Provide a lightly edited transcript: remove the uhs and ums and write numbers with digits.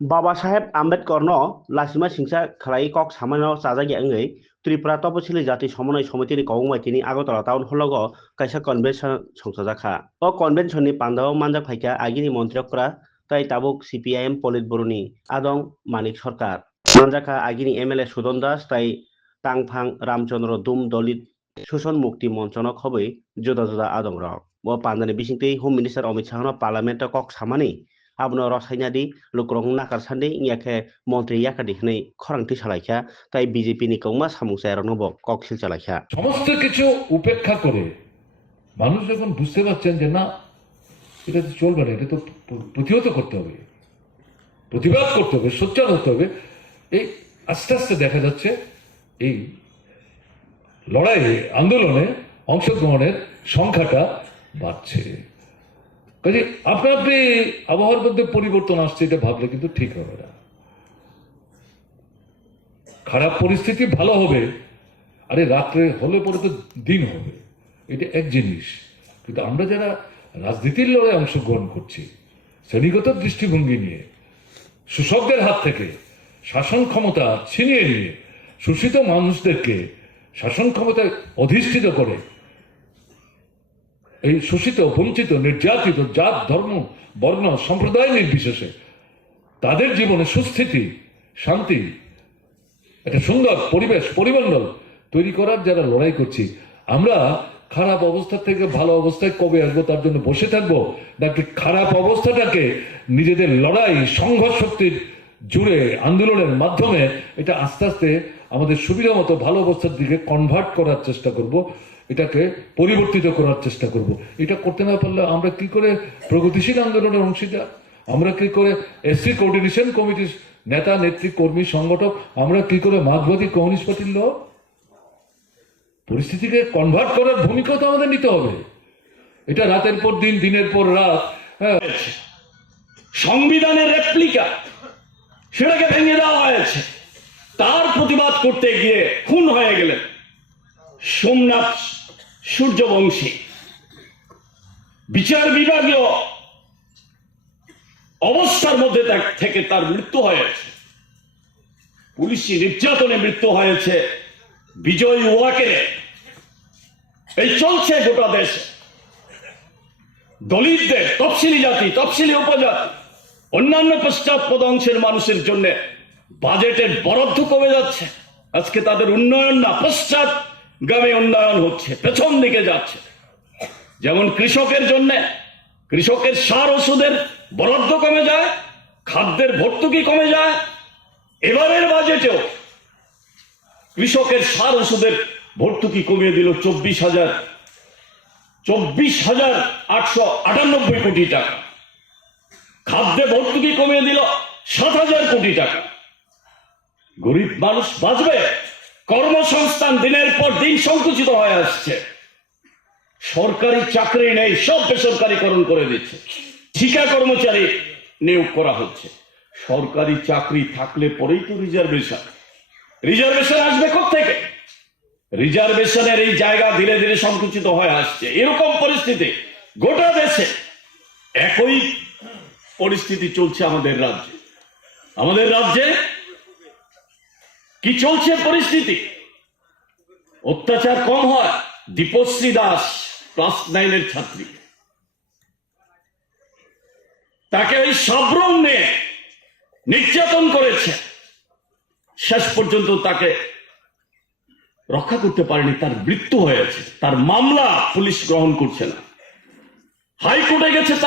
Baba Saheb Ambedkar no lasima singsa khalai kok samano sajagi angai Tripura তপশিলি জাতি সমন্বয় সমিতিनि কংমাই তিনি আগরতলা টাউন হলগো কাইসা কনভেনশন সংসজাখা ও কনভেনশনनि পান্দাও মানজা ফাইকা আগিনি মন্ত্রকরা তাই তাবুক সিপিআইএম পলিট ব্যুরোনি আদং মানিক সরকার মানজাখা আগিনি এমএলএ সুদন দাস তাই তাংফাং রামচন্দ্র দুম দলিত শোষণ মুক্তি মঞ্চনক হবই জোদা জোদা আদং রক ও পান্দানি বিসিংতেই home minister Amit Shah parliament কক সামানি abno rasainadi lukrong nakar sande yake মন্ত্রী ইয়াকাদি hne খরাংটি সালাইখা তাই বিজেপি নি কংমা সামুসা এরনব ককসিল চালাইখা সমস্ত কিছু উপেক্ষা করে মানুষ যখন বুঝতে পারছেন যে না এটা তো চলবে না, এটা তো প্রতিহত করতে হবে, প্রতিবাদ করতে হবে, সোচ্চার হতে হবে, এই আস্তে আস্তে দেখা যাচ্ছে এই লড়াইয়ে আন্দোলনে অংশগ্রহণের সংখ্যাটা বাড়ছে। কাজে আপনা আপনি আবহাওয়ার মধ্যে পরিবর্তন আসছে এটা ভাবলে কিন্তু ঠিক হবে না। খারাপ পরিস্থিতি ভালো হবে, আরে রাত্রে হলে পরে তো দিন হবে, এটা এক জিনিস। কিন্তু আমরা যারা রাজনীতির লড়াই অংশগ্রহণ করছি শ্রেণীগত দৃষ্টিভঙ্গি নিয়ে শোষকদের হাত থেকে শাসন ক্ষমতা ছিনিয়ে নিয়ে শোষিত মানুষদেরকে শাসন ক্ষমতায় অধিষ্ঠিত করে এই শোষিত বঞ্চিত নির্যাতিত জাত ধর্ম বর্ণ সম্প্রদায় নির্বিশেষে তাদের জীবনে সুস্থিতি শান্তি একটা সুন্দর পরিবেশ পরিমণ্ডল তৈরি করার যারা লড়াই করছি, আমরা খারাপ অবস্থা থেকে ভালো অবস্থায় কবে আসবো তার জন্য বসে থাকবো নাকি খারাপ অবস্থাটাকে নিজেদের লড়াই সংঘর্ষ শক্তির জুড়ে আন্দোলনের মাধ্যমে এটা আস্তে আস্তে আমাদের সুবিধা মতো ভালো অবস্থার দিকে কনভার্ট করার চেষ্টা করব, এটাকে পরিবর্তিত করার চেষ্টা করব। এটা করতে না পারলে আমরা কি করে প্রগতিশীল আন্দোলনের অংশীদার, আমরা কি করে এসসি কোঅর্ডিনেশন কমিটির নেতা নেত্রী কর্মী সংগঠক, আমরা কি করে মার্ক্সবাদী কমিউনিস্ট পার্টির লোক, পরিস্থিতিকে কনভার্ট করার ভূমিকা তো আমাদের নিতে হবে। এটা রাতের পর দিন দিনের পর রাত সংবিধানের রেপ্লিকা সেটাকে ভেঙে দেওয়া হয়েছে, তার প্রতিবাদ করতে গিয়ে খুন হয়ে গেলেন সোমনাথ সূর্যবংশী। বিচার বিভাগীয় অবস্থার মধ্যে থেকে তার মৃত্যু হয়েছে, পুলিশি নির্যাতনে মৃত্যু হয়েছে বিজয় ওয়াকের। এই চলছে গোটা দেশে দলিতদের, তফসিলি জাতি, তফসিলি উপজাতি, অন্যান্য পশ্চাৎপদ অংশের মানুষের জন্য বাজেটের বরাদ্দ কমে যাচ্ছে। আজকে তাদের উন্নয়ন না, পশ্চাৎগামী উন্নয়ন হচ্ছে, পেছন দিকে যাচ্ছে। যেমন কৃষকের জন্য কৃষকের সার ওষুধের বরাদ্দ কমে যায়, খাদ্যের ভর্তুকি কমে যায়। এবারের বাজেটেও কৃষকের সার ওষুধের ভর্তুকি কমিয়ে দিল 24,898 কোটি টাকা, খাদ্যে ভর্তুকি কমিয়ে দিল 7,000 কোটি টাকা। গরিব মানুষ বাঁচবে, কর্মসংস্থান দিনের পর দিন সংকুচিত হয়ে আসছে, সরকারি চাকরি নেই, সব বেসরকারীকরণ করে দিচ্ছে, ঠিকা কর্মচারী নিয়োগ করা হচ্ছে। সরকারি চাকরি থাকলে পরেই তো রিজার্ভেশন আসবে কোত্থেকে? রিজার্ভেশনের এই জায়গা ধীরে ধীরে সংকুচিত হয়ে আসছে। এরকম পরিস্থিতি গোটা দেশে একই পরিস্থিতি চলছে আমাদের রাজ্যে। আমাদের রাজ্যে কি চলছে পরিস্থিতি? অত্যাচার কম হয়। দীপশ্রী দাস ক্লাস 9 ছাত্রী, তাকে ওই সাবরুম নিয়ে নির্যাতন করেছে, শেষ পর্যন্ত তাকে রক্ষা করতে পারেনি, তার মৃত্যু হয়েছে। তার মামলা পুলিশ গ্রহণ করছে না, হাইকোর্টে গেছে।